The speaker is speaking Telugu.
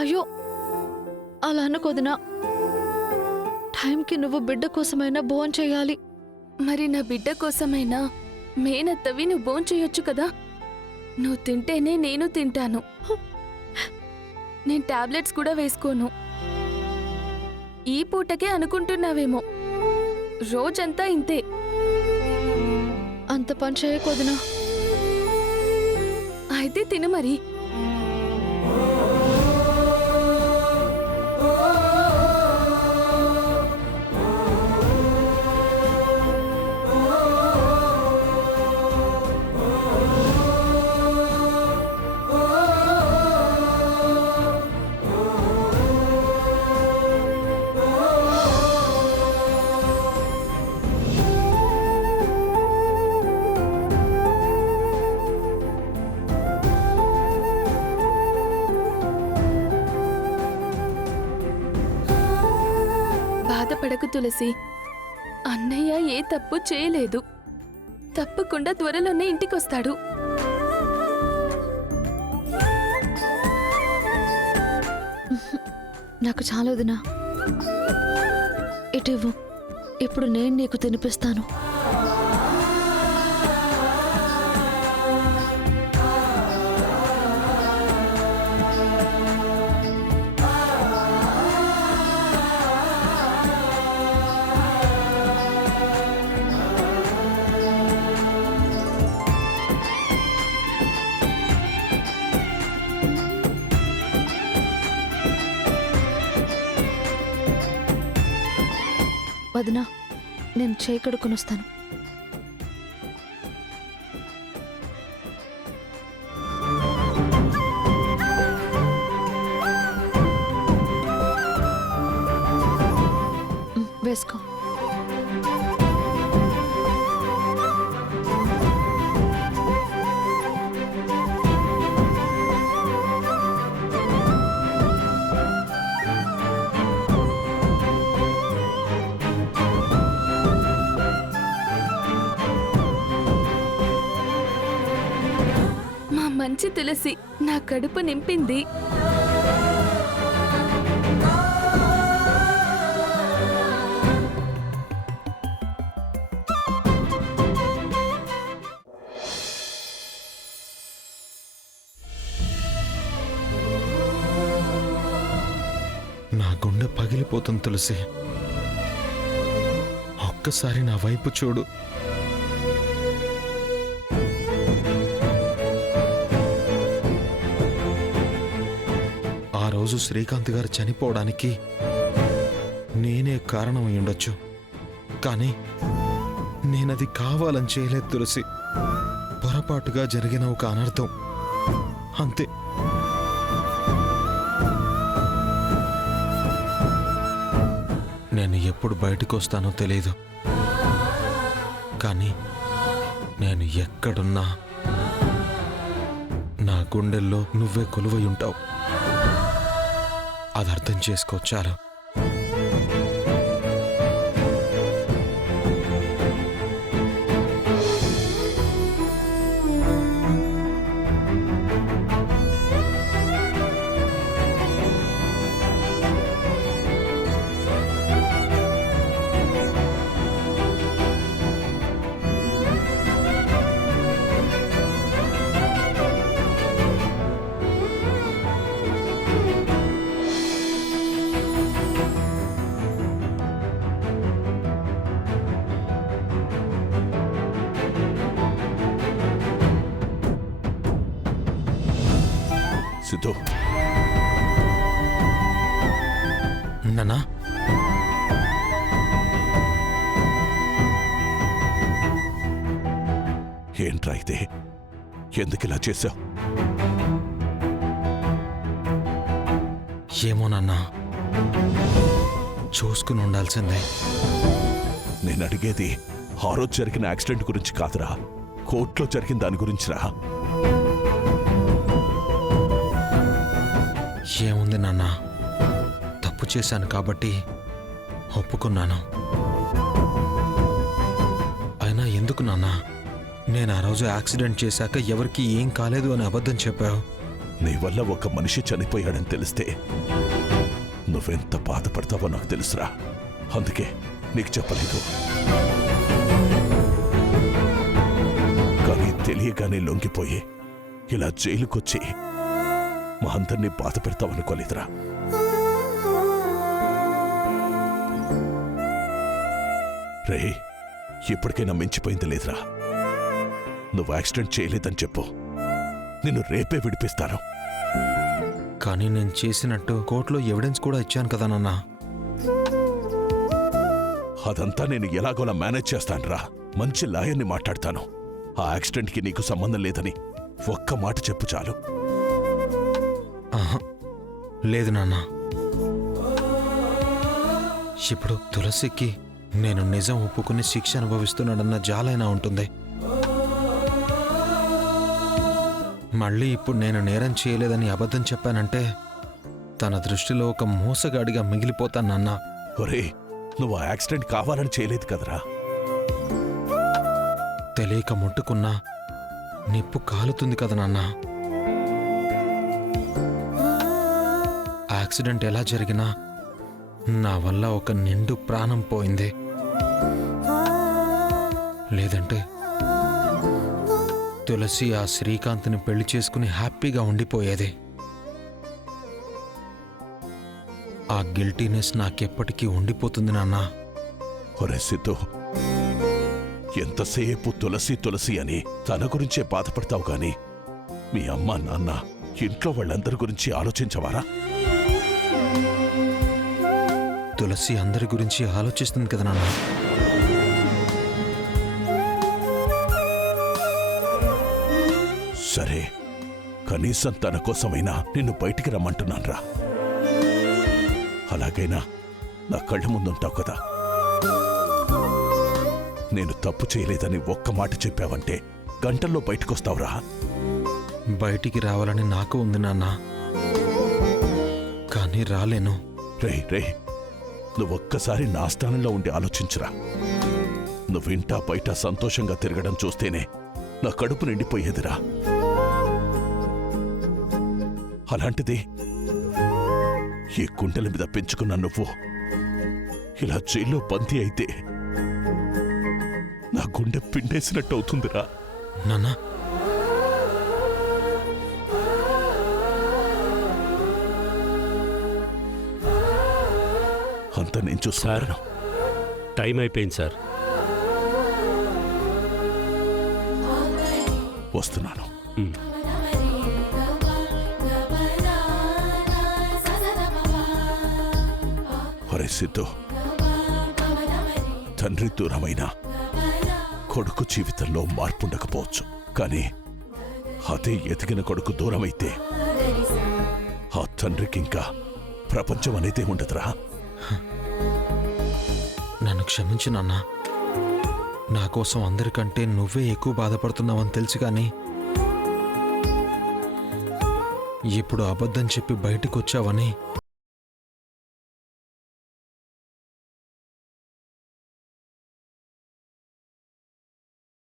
అయ్యో, అలా అనుకోదునా. టైంకి నువ్వు బిడ్డ కోసమైనా భోంచేయాలి. మరి నా బిడ్డ కోసమైనా మేనత్తవి నువ్వు భోంచేయొచ్చు కదా. నువ్వు తింటేనే నేను తింటాను. నేను టాబ్లెట్స్ కూడా వేసుకోను. ఈ పూటకే అనుకుంటున్నావేమో, రోజంతా ఇంతే. అంత పని చేయకూడదునా. అయితే తిను మరి. బాధపడకు తులసి, అన్నయ్య ఏ తప్పు చేయలేదు. తప్పకుండా త్వరలోనే ఇంటికొస్తాడు. నాకు చాలదునా. ఇటివ్వు, ఇప్పుడు నేను నీకు తినిపిస్తాను. వదినా, నేను చేయి కడుక్కొని వస్తాను. వేసుకో. మంచి తులసి నా కడుపు నింపింది. నా గుండె పగిలిపోతుంది తులసి. ఒక్కసారి నా వైపు చూడు. ఆ రోజు శ్రీకాంత్ గారు చనిపోవడానికి నేనే కారణమై ఉండొచ్చు, కానీ నేనది కావాలని చేయలేదు తులసి. పొరపాటుగా జరిగిన ఒక అనర్థం అంతే. నేను ఎప్పుడు బయటకు వస్తానో తెలియదు, కానీ నేను ఎక్కడున్నా నా గుండెల్లో నువ్వే కొలువై ఉంటావు. అది అర్థం చేసుకో చాలు. సిద్ధు, నాన్నా, ఏంట్రా ఇది? ఎందుకు ఇలా చేశావు? ఏమో నాన్నా, చూసుకుని ఉండాల్సిందే. నేను అడిగేది ఆ రోజు జరిగిన యాక్సిడెంట్ గురించి కాదురా, కోర్టులో జరిగిన దాని గురించిరా. ఏముంది నాన్న, తప్పు చేశాను కాబట్టి ఒప్పుకున్నాను. అయినా ఎందుకు నాన్న నేను ఆ రోజు యాక్సిడెంట్ చేశాక ఎవరికి ఏం కాలేదు అని అబద్ధం చెప్పావు? నీ వల్ల ఒక మనిషి చనిపోయాడని తెలిస్తే నువ్వెంత బాధపడతావో నాకు తెలుసురా. అందుకే నీకు చెప్పలేదు. కానీ తెలియగానే లొంగిపోయి ఇలా జైలుకొచ్చి మా అందరినీ బాధ పెడతావనుకోలేదురా. రే, ఇప్పటికైనా మించిపోయింది లేదురా. నువ్వు యాక్సిడెంట్ చేయలేదని చెప్పు, నిన్ను రేపే విడిపిస్తాను. కానీ నేను చేసినట్టు కోర్టులో ఎవిడెన్స్ కూడా ఇచ్చాను కదా నాన్న. అదంతా నేను ఎలాగోలా మేనేజ్ చేస్తానురా. మంచి లాయర్ని మాట్లాడతాను. ఆ యాక్సిడెంట్కి నీకు సంబంధం లేదని ఒక్క మాట చెప్పు చాలు. ఆహా, లేదు నాన్న. ఇప్పుడు తులసికి నేను నిజం ఒప్పుకుని శిక్ష అనుభవిస్తున్నాడన్న జాలైనా ఉంటుంది. మళ్ళీ ఇప్పుడు నేను నేరం చేయలేదని అబద్ధం చెప్పానంటే తన దృష్టిలో ఒక మోసగాడిగా మిగిలిపోతాను నాన్న. ఒరే, నువ్వు ఆ యాక్సిడెంట్ కావాలని చేయలేదు కదరా. తెలియక ముట్టుకున్నా నిప్పు కాలుతుంది కదా నాన్న. యాక్సిడెంట్ ఎలా జరిగినా నా వల్ల ఒక నిండు ప్రాణం పోయింది. లేదంటే తులసి ఆ శ్రీకాంత్ని పెళ్లి చేసుకుని హ్యాపీగా ఉండిపోయేది. ఆ గిల్టీనెస్ నాకెప్పటికీ ఉండిపోతుంది నాన్న. ఒరే సిద్ధు, ఎంతసేపు తులసి తులసి అని తన గురించే బాధపడతావు గాని మీ అమ్మ నాన్న ఇంట్లో వాళ్ళందరి గురించి ఆలోచించవారా? తులసి అందరి గురించి ఆలోచిస్తుంది కదా నాన్న. సరే, కనీసం తన కోసమైనా నిన్ను బయటికి రమ్మంటున్నాన్రా. అలాగైనా నా కళ్ళ ముందుంటావు కదా. నేను తప్పు చేయలేదని ఒక్క మాట చెప్పావంటే గంటల్లో బయటకొస్తావురా. బయటికి రావాలని నాకు ఉంది నాన్న, కానీ రాలేను. రే, నువ్వొక్కసారి నా స్థానంలో ఉండి ఆలోచించురా. నువ్వింటా బయట సంతోషంగా తిరగడం చూస్తేనే నా కడుపు నిండిపోయేదిరా. అలాంటిది ఈ కుండల మీద పెంచుకున్న నువ్వు ఇలా జైల్లో బందీ అయితే నా గుండె పిండేసినట్టు అవుతుందిరా. నాన్న, అంత నేను చూస్తాను. టైం అయిపోయింది సార్. వస్తున్నాను. ఒరే సిద్ధు, తండ్రి దూరమైన కొడుకు జీవితంలో మార్పుండకపోవచ్చు, కానీ అదే ఎదిగిన కొడుకు దూరమైతే ఆ తండ్రికి ఇంకా ప్రపంచం అనేదే ఉండదురా. నన్ను క్షమించు నాన్న. నా కోసం అందరికంటే నువ్వే ఎక్కువ బాధపడుతున్నావని తెలుసు, కానీ ఇప్పుడు అబద్ధం చెప్పి బయటికి వచ్చావని